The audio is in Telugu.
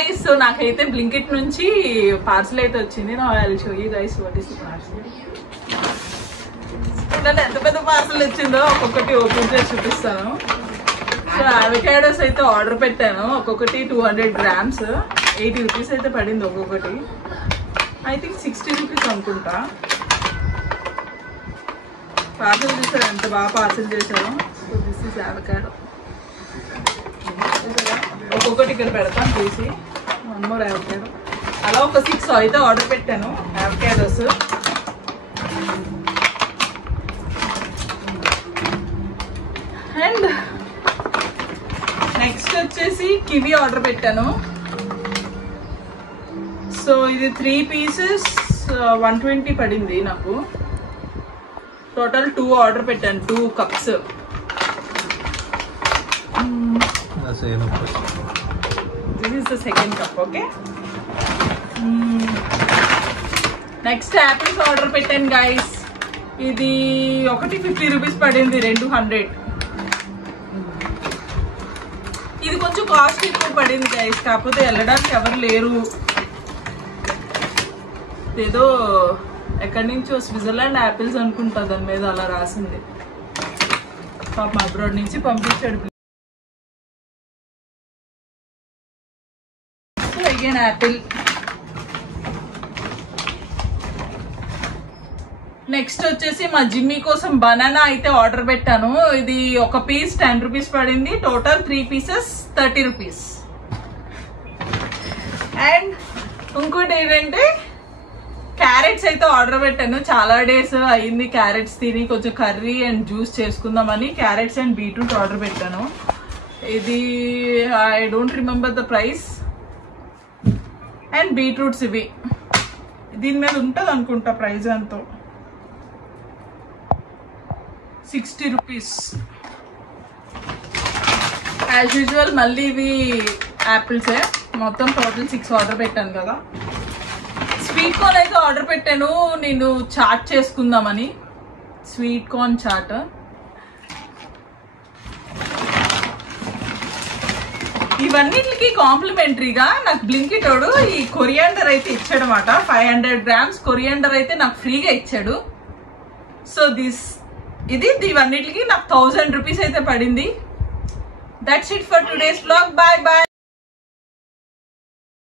గైస్, సో నాకైతే బ్లింకిట్ నుంచి పార్సల్ అయితే వచ్చింది. నా I will show you guys what is the parcel. ఎంత పెద్ద పార్సల్ వచ్చిందో ఒక్కొక్కటి ఓపెన్ చేసి చూపిస్తాను. సో అవకాడోస్ అయితే ఆర్డర్ పెట్టాను. ఒక్కొక్కటి 200 grams, 80 rupees అయితే పడింది ఒక్కొక్కటి. ఐ థింక్ 60 rupees అనుకుంటా. పార్సల్ చేశారు, ఎంత బాగా పార్సల్ చేశారు. So this is avocado. ఒక్కొక్కటి ఇక్కడ పెడతాను తీసి. 1 more అవకాడో. అలా ఒక 6 అయితే ఆర్డర్ పెట్టాను అవకాడోస్. అండ్ నెక్స్ట్ వచ్చేసి కివి ఆర్డర్ పెట్టాను. సో ఇది 3 pieces 120 పడింది నాకు. టోటల్ 2 ఆర్డర్ పెట్టాను, 2 cups. This is the second cup, okay? Next apples order పెట్టాను గైస్. ఇది ఒకటి 50 rupees పడింది, 200. ఇది కొంచెం కాస్ట్ ఎక్కువ పడింది గైస్, కాకపోతే వెళ్ళడానికి ఎవరు లేరు. ఏదో ఎక్కడి నుంచో స్విట్జర్లాండ్ యాపిల్స్ అనుకుంటా, దాని మీద అలా రాసింది. పాప అబ్రాడ్ నుంచి పంపించాడు. So again Apple. నెక్స్ట్ వచ్చేసి మా జిమ్మీ కోసం బనానా అయితే ఆర్డర్ పెట్టాను. ఇది ఒక పీస్ 10 rupees పడింది. Total 3 pieces 30 rupees. అండ్ ఇంకోటి ఏంటంటే క్యారెట్స్ అయితే ఆర్డర్ పెట్టాను. చాలా డేస్ అయింది క్యారెట్స్ తిని, కొంచెం కర్రీ అండ్ జ్యూస్ చేసుకుందామని క్యారెట్స్ అండ్ బీట్రూట్ ఆర్డర్ పెట్టాను. ఇది I don't remember the price. And beetroots ఇవి దీని మీద ఉంటుంది అనుకుంటా ప్రైస్ ఎంతో, 60 rupees. యాజ్ యూజువల్ మళ్ళీ ఇవి యాపిల్సే. మొత్తం టోటల్ 6 ఆర్డర్ పెట్టాను కదా. స్వీట్ కార్న్ అయితే ఆర్డర్ పెట్టాను నేను చాట్ చేసుకుందామని. Sweet corn chat. ఇవన్నిటికి కాంప్లిమెంటరీగా నాకు బ్లింకిటోడు ఈ కొరియాండర్ అయితే ఇచ్చాడు అనమాట. 500 grams కొరియాండర్ అయితే నాకు ఫ్రీగా ఇచ్చాడు. సో ఇవన్నిటికి నాకు 1000 rupees అయితే పడింది. That's it for today's vlog. Bye bye.